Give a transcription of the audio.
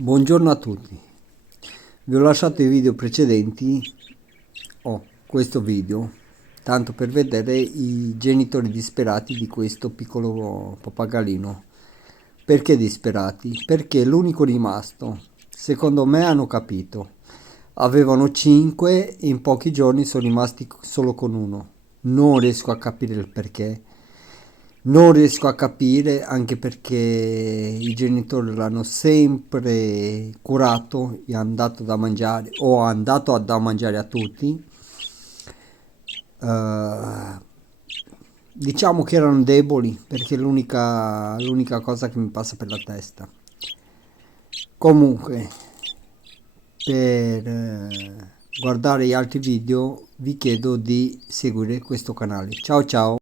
Buongiorno a tutti, vi ho lasciato i video precedenti, questo video, tanto per vedere i genitori disperati di questo piccolo pappagallino. Perché disperati? Perché l'unico rimasto, secondo me hanno capito, avevano 5 e in pochi giorni sono rimasti solo con uno. Non riesco a capire il perché. Non riesco a capire anche perché i genitori l'hanno sempre curato, gli hanno dato da mangiare o hanno dato da mangiare a tutti. Diciamo che erano deboli perché è l'unica cosa che mi passa per la testa. Comunque, per guardare gli altri video vi chiedo di seguire questo canale. Ciao ciao!